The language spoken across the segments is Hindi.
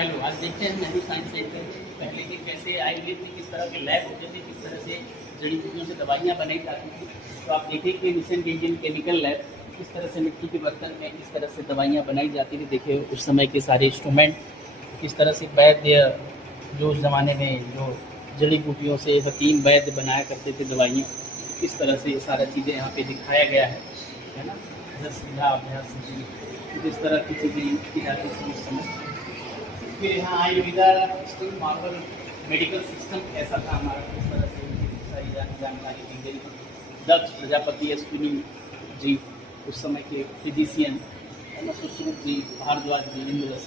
हेलो, आज देखते हैं नेहरू साइंस सेंटर पहले के कैसे आयुर्वेद में किस तरह के लैब होते थे, किस तरह से जड़ी बूटियों से दवाइयाँ बनाई जाती थी। तो आप देखें कि रिसेंट इंडियन केमिकल लैब किस तरह से मिट्टी के बर्तन में किस तरह से दवाइयाँ बनाई जाती थी। देखिए उस समय के सारे इंस्ट्रूमेंट, किस तरह से वैद्य जो उस ज़माने में जो जड़ी बूटियों से हकीम वैद्य बनाया करते थे दवाइयाँ, किस तरह से ये सारा चीज़ें यहाँ पे दिखाया गया है ना। रस विधा अभ्यास जिस तरह की चीज़ें यूज की जाती थी उस समय। फिर यहाँ Ayurveda steel marble medical system कैसा था हमारा, किस तरह से सारी जानकारी दी गई। दक्ष प्रजापति अश्विनी जी उस समय के फिजिशियन, सुश्रुत जी, भारद्वाज जी, इंद्र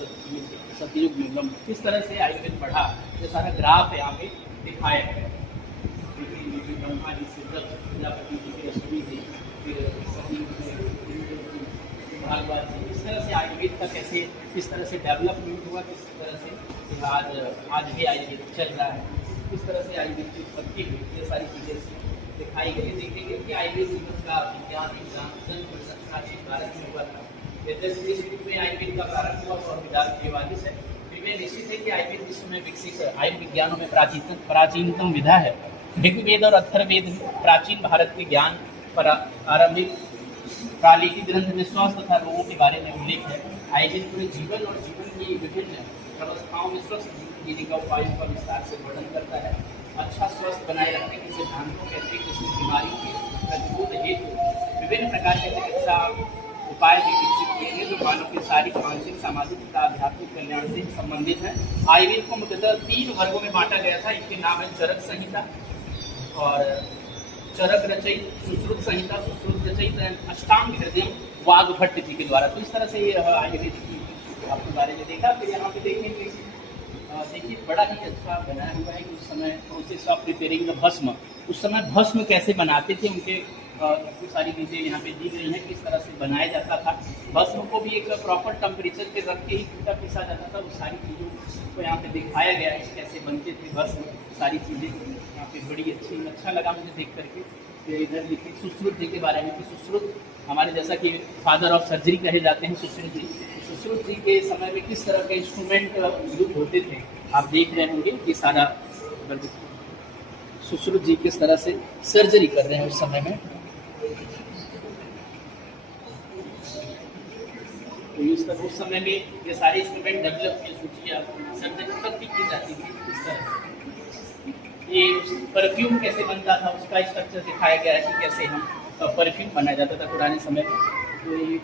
सतयुग निगम, किस तरह से आयुर्वेद बढ़ा, ये सारा ग्राफ है यहाँ पे दिखाया है। ब्रह्मा जी से दक्ष प्रजापति जी, फिर अश्विनी जी, फिर सतयुग भारद्वाज जी, किस तरह से आयुर्वेद का कैसे किस तरह से डेवलपमेंट हुआ, किस तरह से आज भी आयुर्वेद चल रहा है, किस तरह से आयुर्वेद की उत्पत्ति हुई, ये सारी चीज़ें दिखाई गई। देखेंगे कि आयुर्वेद जीवन का विज्ञान एग्जाम प्राचीन भारत में हुआ था। यद्यपि में आयुर्वेद का प्रारंभ हुआ और 2043 है, फिर वे निश्चित है कि आयुर्वेद विश्व में विकसित आयुर्विज्ञानों में प्राचीनतम विधा है। ऋग्वेद और अथर्ववेद प्राचीन भारत के ज्ञान पर आरंभिक कालिकी ग्रंथ में स्वास्थ्य तथा रोगों के बारे में उल्लेख है। आयुर्वेद पूरे जीवन और जीवन की विभिन्न अवस्थाओं में स्वस्थ जीवन जीने का उपायों का विस्तार से वर्णन करता है। अच्छा स्वस्थ बनाए रखने के सिद्धांतों के अतिरिक्त इसमें बीमारियों के प्रतिरोध हेतु विभिन्न प्रकार के चिकित्सा उपाय भी विकसित किए गए जो मानव के शारीरिक, मानसिक, सामाजिक तथा आध्यात्मिक कल्याण से संबंधित है। आयुर्वेद को मुख्यतः 3 वर्गों में बांटा गया था। इनके नाम है चरक संहिता और चरक रचयित, सुश्रुत संहिता, सुश्रुत रचयित, अष्टांग हृदय वाग्भट्ट जी के द्वारा। तो इस तरह से ये आयुर्वेद की आपके बारे में देखा। फिर यहाँ पे देखेंगे, देखिए बड़ा ही अच्छा बनाया हुआ है कि उस समय प्रोसेस ऑफ प्रिपेयरिंग द भस्म, उस समय भस्म कैसे बनाते थे, उनके सारी चीज़ें यहाँ पे दी गई हैं, किस तरह से बनाया जाता था। भस्म को भी एक प्रॉपर टेम्परेचर पे रख के ही कूटा पीसा जाता था। उस सारी चीज़ों को यहाँ पे दिखाया गया है कैसे बनते थे भस्म, सारी चीज़ें यहाँ पे बड़ी अच्छा लगा मुझे देख करके। फिर इधर देखिए सुश्रुत जी के बारे में कि सुश्रुत हमारे जैसा कि फादर ऑफ सर्जरी कहे जाते हैं सुश्रुत जी। सुश्रुत जी के समय में किस तरह के इंस्ट्रूमेंट यूज होते थे आप देख रहे होंगे कि सारा सुश्रुत जी किस तरह से सर्जरी कर रहे हैं उस समय में। तो उस समय में ये सारे इंस्ट्रूमेंट डेवलप किए, सूचियाँ सर्जरी पर भी की जाती थी। इस तरह से ये परफ्यूम कैसे बनता था उसका स्ट्रक्चर दिखाया गया है कि कैसे हम परफ्यूम बनाया जाता था पुराने समय में। तो ये